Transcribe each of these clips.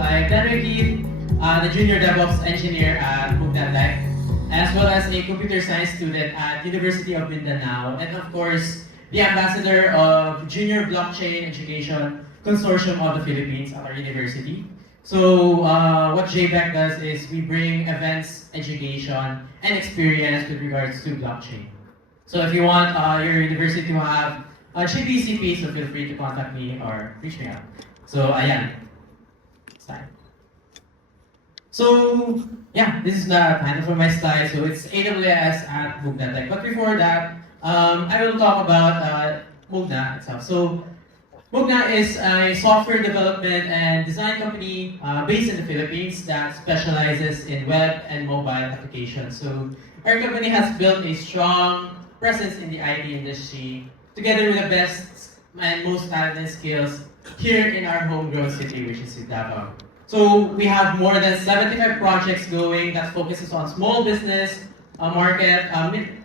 I'm Daniel Keith, the Junior DevOps Engineer at Mugnatek, as well as a Computer Science student at University of Mindanao, and of course, the Ambassador of Junior Blockchain Education Consortium of the Philippines at our university. So, what JBEC does is we bring events, education, and experience with regards to blockchain. So if you want your university to have a GPCP, so feel free to contact me or reach me out. So, ayan. Slide. So, yeah, this is the title for my slide. So, it's AWS at Mugnatek. But before that, I will talk about Mugna itself. So, Mugna is a software development and design company based in the Philippines that specializes in web and mobile applications. So, our company has built a strong presence in the IT industry, together with the best and most talented skills here in our homegrown city, which is Davao. So we have more than 75 projects going that focuses on small business, market,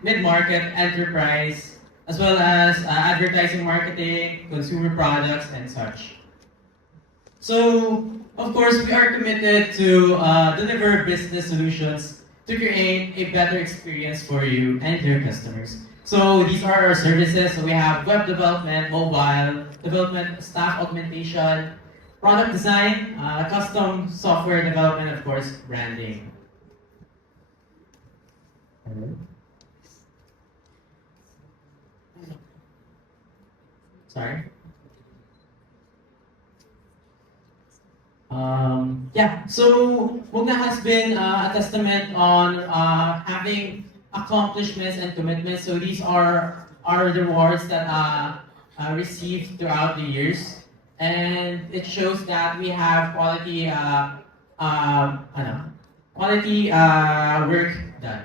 mid-market, enterprise, as well as advertising, marketing, consumer products, and such. So, of course, we are committed to deliver business solutions to create a better experience for you and your customers. So these are our services. So we have web development, mobile development, staff augmentation, product design, custom software development, and of course, branding. Sorry. Yeah, so Mugna has been a testament on having accomplishments and commitments. So these are the rewards that received throughout the years, and it shows that we have quality quality work done.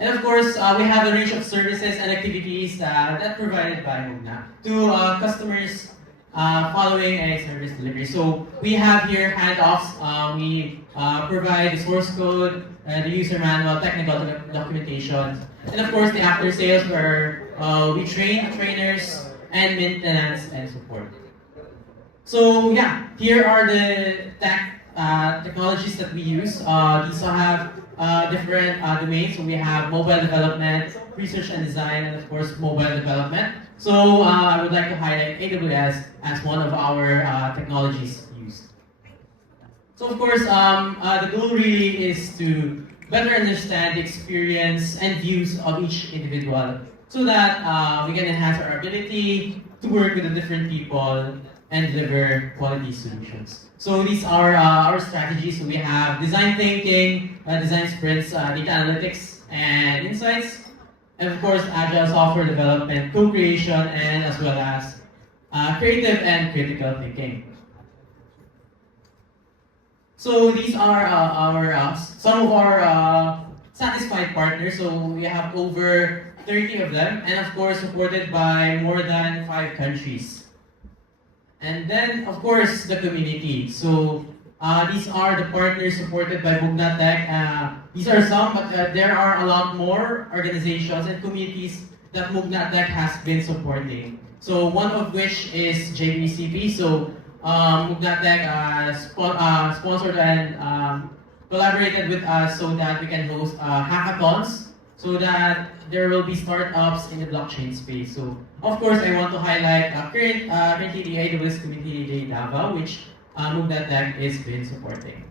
And of course, we have a range of services and activities that provided by Mugna to customers following a service delivery. So we have here handoffs. We provide the source code, the user manual, technical documentation, and of course the after sales where we train trainers and maintenance and support. So yeah, here are the technologies that we use. These have different domains. So we have mobile development, research and design, and of course mobile development. So I would like to highlight AWS as one of our technologies used. So of course, the goal really is to better understand the experience and views of each individual so that we can enhance our ability to work with the different people and deliver quality solutions. So these are our strategies. So we have design thinking, design sprints, data analytics, and insights. And of course, agile software development, co-creation, and as well as creative and critical thinking. So these are some of our satisfied partners. So we have over 30 of them, and of course supported by more than 5 countries. And then, of course, the community. So these are the partners supported by Mugnatek. These are some, but there are a lot more organizations and communities that Mugnatek has been supporting. So one of which is JBCP. So Mugnatek sponsored and collaborated with us so that we can host hackathons so that there will be startups in the blockchain space. So of course, I want to highlight currently the AWS Community Day Davao, which Mugnatek has been supporting.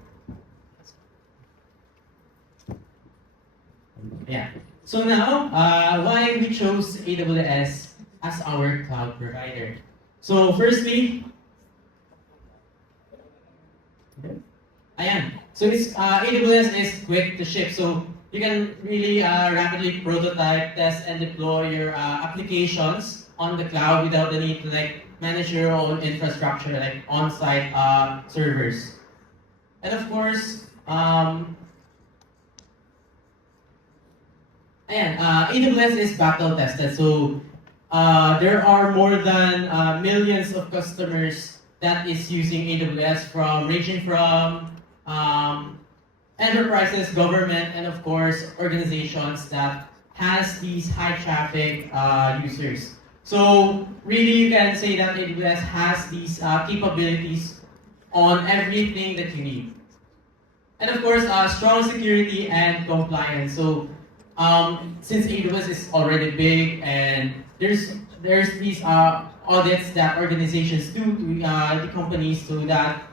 Yeah. So now, why we chose AWS as our cloud provider? So firstly, ayan. So it's AWS is quick to ship. So you can really rapidly prototype, test, and deploy your applications on the cloud without the need to manage your own infrastructure, like on-site servers. And of course, AWS is battle tested. So there are more than millions of customers that is using AWS ranging from enterprises, government, and of course organizations that has these high traffic users. So really you can say that AWS has these capabilities on everything that you need. And of course, strong security and compliance. So since AWS is already big and there's these audits that organizations do to the companies so that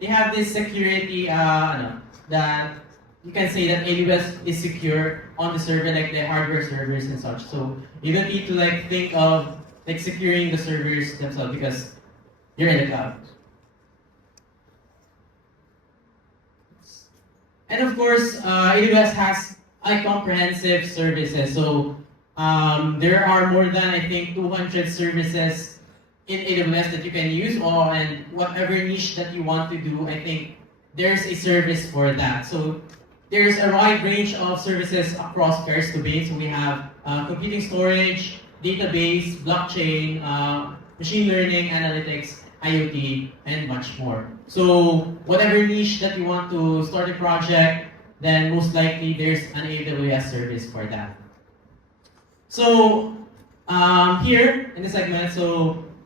they have this security that you can say that AWS is secure on the server, like the hardware servers and such. So you don't need to like think of like securing the servers themselves because you're in the cloud. And of course, AWS has a comprehensive services. So there are more than I think 200 services in AWS that you can use, or and whatever niche that you want to do, I think there's a service for that. So there's a wide range of services across various domains. So we have computing storage, database, blockchain, machine learning, analytics, IoT, and much more. So whatever niche that you want to start a project, then most likely there's an AWS service for that. So here in this segment,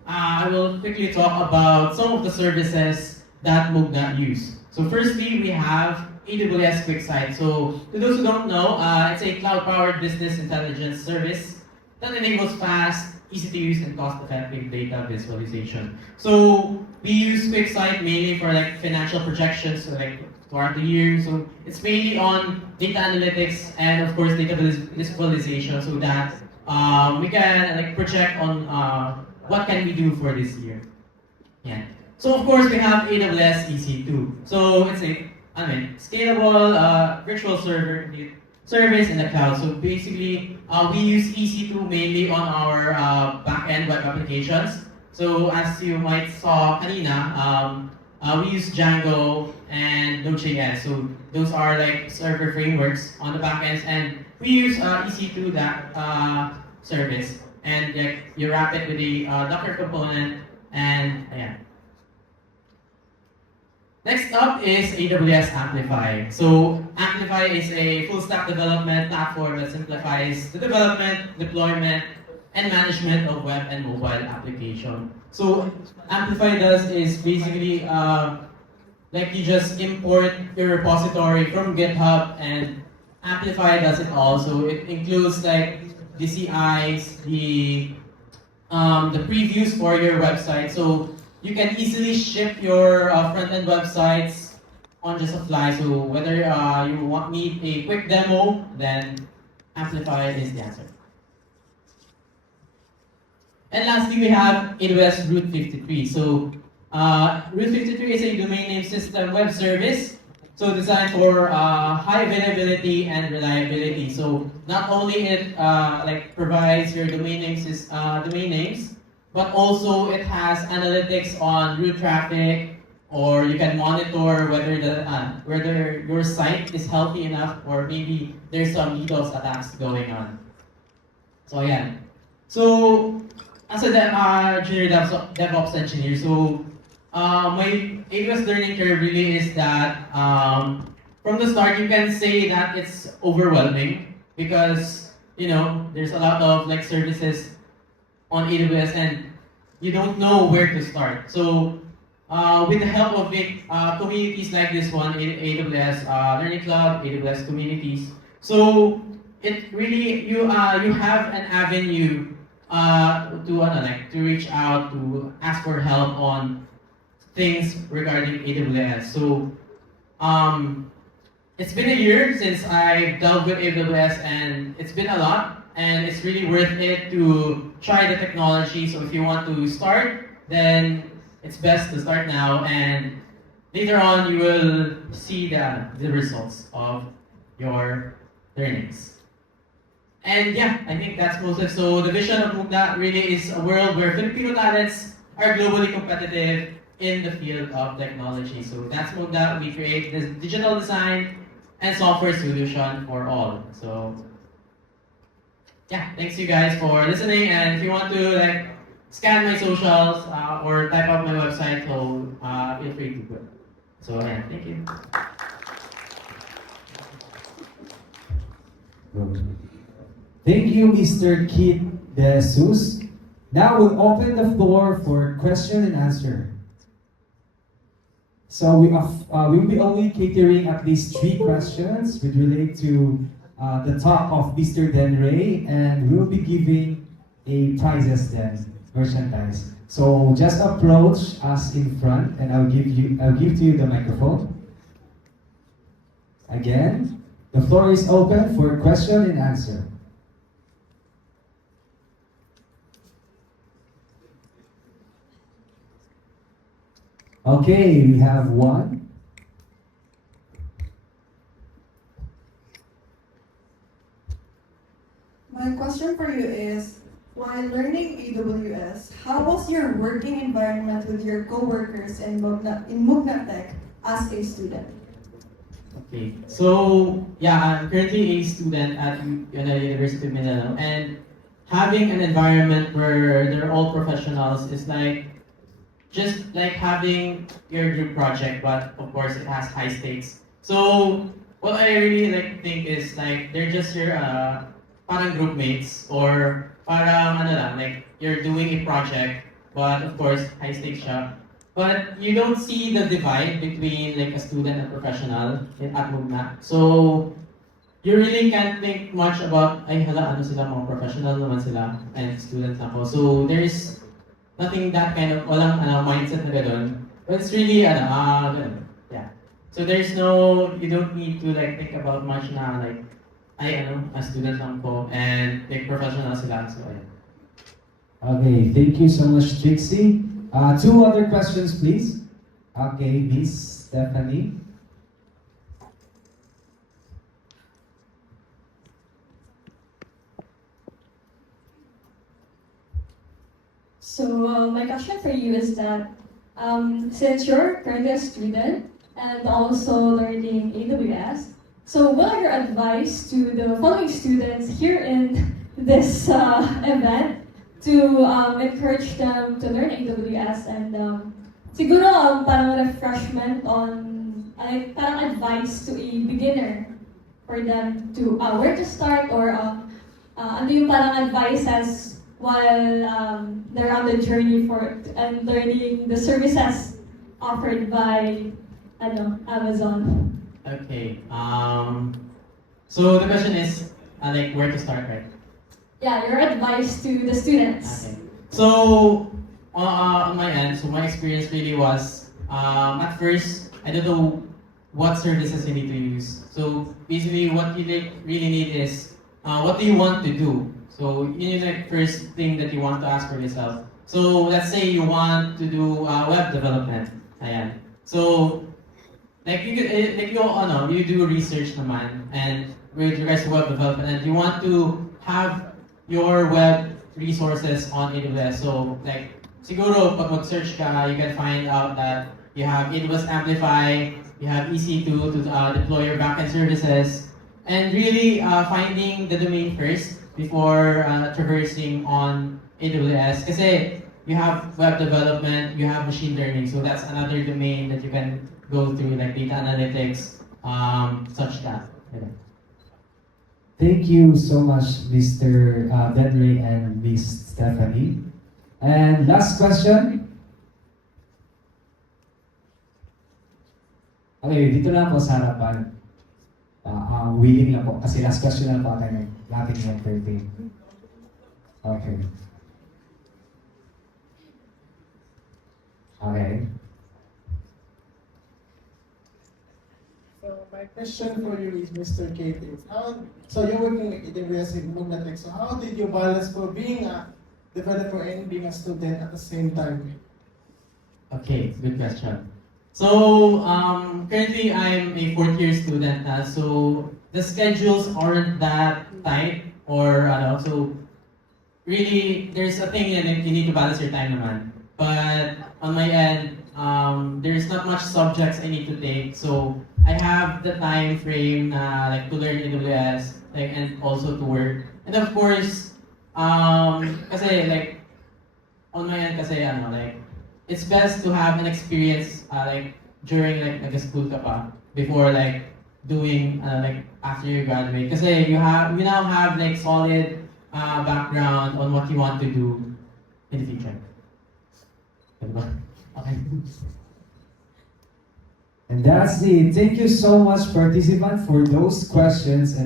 I will quickly talk about some of the services that Mugna use. So firstly, we have AWS QuickSight. So to those who don't know, it's a cloud-powered business intelligence service that enables fast, easy to use, and cost-effective data visualization. So we use QuickSight mainly for like financial projections, so like throughout the year. So it's mainly on data analytics and of course data visualization, so that we can like project on what can we do for this year. Yeah. So of course we have AWS EC2. So it's a scalable virtual server service in the cloud. So basically, we use EC2 mainly on our back-end web applications. So as you might saw kanina, we use Django and Node.js. So those are like server frameworks on the backends, and we use EC2 that service, and you wrap it with the Docker component, and yeah. Next up is AWS Amplify. So Amplify is a full-stack development platform that simplifies the development, deployment, and management of web and mobile application. So Amplify does is basically like you just import your repository from GitHub, and Amplify does it all. So it includes like the CIs, the previews for your website. So you can easily ship your front-end websites on just a fly. So whether you need a quick demo, then Amplify is the answer. And lastly, we have AWS Route 53. So Route 53 is a domain name system web service, so designed for high availability and reliability. So not only it like provides your domain names, but also it has analytics on route traffic, or you can monitor whether your site is healthy enough, or maybe there's some DDoS attacks going on. So yeah. So as a junior DevOps engineer, so my AWS learning curve really is that from the start you can say that it's overwhelming because there's a lot of like services on AWS and you don't know where to start. So with the help of communities like this one, AWS Learning Club, AWS Communities, so it really you have an avenue to reach out to ask for help on things regarding AWS. So it's been a year since I delved with AWS, and it's been a lot, and it's really worth it to try the technology. So if you want to start, then it's best to start now, and later on you will see the results of your learnings. And yeah, I think that's most of it. So the vision of Mugna really is a world where Filipino talents are globally competitive in the field of technology. So that's Mugna. We create this digital design and software solution for all. So yeah, thanks you guys for listening. And if you want to scan my socials or type out my website, so feel free to do it. So yeah, thank you. Thank you, Mr. Keith De Jesus. Now we'll open the floor for question and answer. So we will be only catering at least 3 questions which relate to the talk of Mr. Denray, and we will be giving a prizes then, merchandise. So just approach us in front, and I'll give to you the microphone. Again, the floor is open for question and answer. Okay, we have one. My question for you is, while learning AWS, how was your working environment with your coworkers in Mugna Tech as a student? Okay, so yeah, I'm currently a student at University of Manila, and having an environment where they're all professionals is like just like having your group project, but of course it has high stakes. So what I really like think is like they're just your parang group mates or parang ano lang, like you're doing a project, but of course high stakes siya. But you don't see the divide between like a student and professional at Mugna. So you really can't think much about, ay hala, ano sila, mga professional naman sila, and students ako. So there's nothing that kind of, walang mindset na gano'n. But it's really, ganun. Yeah. So there's no, you don't need to like think about much na like, ay a student lang po, and like professional sila. So ayun. Okay, thank you so much, Trixie. 2 other questions, please. Okay, Miss Stephanie. So my question for you is that since you're currently a student and also learning AWS, so what are your advice to the following students here in this event to encourage them to learn AWS and siguro parang refreshment on parang advice to a beginner for them to where to start or ano yung parang advices while they're on the journey for and learning the services offered by Amazon. Okay. So the question is like where to start, right? Yeah, your advice to the students. Okay. So on my end, so my experience really was at first I don't know what services you need to use. So basically, what you really need is what do you want to do. So you need like first thing that you want to ask for yourself. So let's say you want to do web development. Ayan. So like you could you do research naman and with regards to web development and you want to have your web resources on AWS. So like siguro pag mag-search ka, you can find out that you have AWS Amplify, you have EC2 to deploy your backend services, and really finding the domain first before traversing on AWS. Kasi you have web development, you have machine learning, so that's another domain that you can go through, like data analytics, such that. Thank you so much, Mr. Denray and Miss Stephanie. And last question. Okay, dito na po sa harapan. Willing lang po, kasi last question na po natin yung 30. Okay. Okay. So my question for you is, Mr. Kate, is so you're working at AWS in Mugna Tech, so how did you balance for being a developer and being a student at the same time? Okay, good question. So currently I'm a 4th-year student na, so the schedules aren't that tight or so really there's a thing that you need to balance your time naman. But on my end, there's not much subjects I need to take, so I have the time frame na like to learn AWS like and also to work. And of course, kasi like on my end kasi like it's best to have an experience like during like nag-school ka pa before like doing like after you graduate. Kasi you now have like solid background on what you want to do in the future. Diba? Okay. And that's it. Thank you so much, participant, for those questions. And